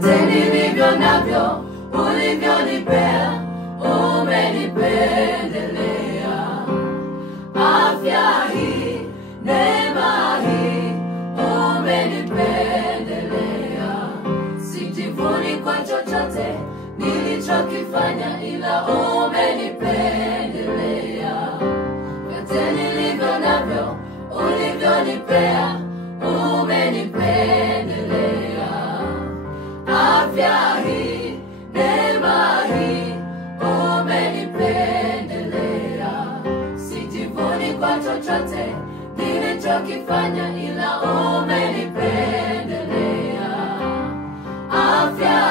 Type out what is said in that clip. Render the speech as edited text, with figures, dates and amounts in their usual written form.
Nilivyo navyo ulivyonipea, umenipendelea. Afya hii, neema hii, umenipendelea. Sijivuni kwa chochote nilichokifanya, ila umenipendelea. Vyote nilivyo navyo ulivyonipea, umenipendelea. Afya hii, neema hii, umenipendelea. Sijivuni kwa chochote nilichokifanya, ila umenipendelea. Afya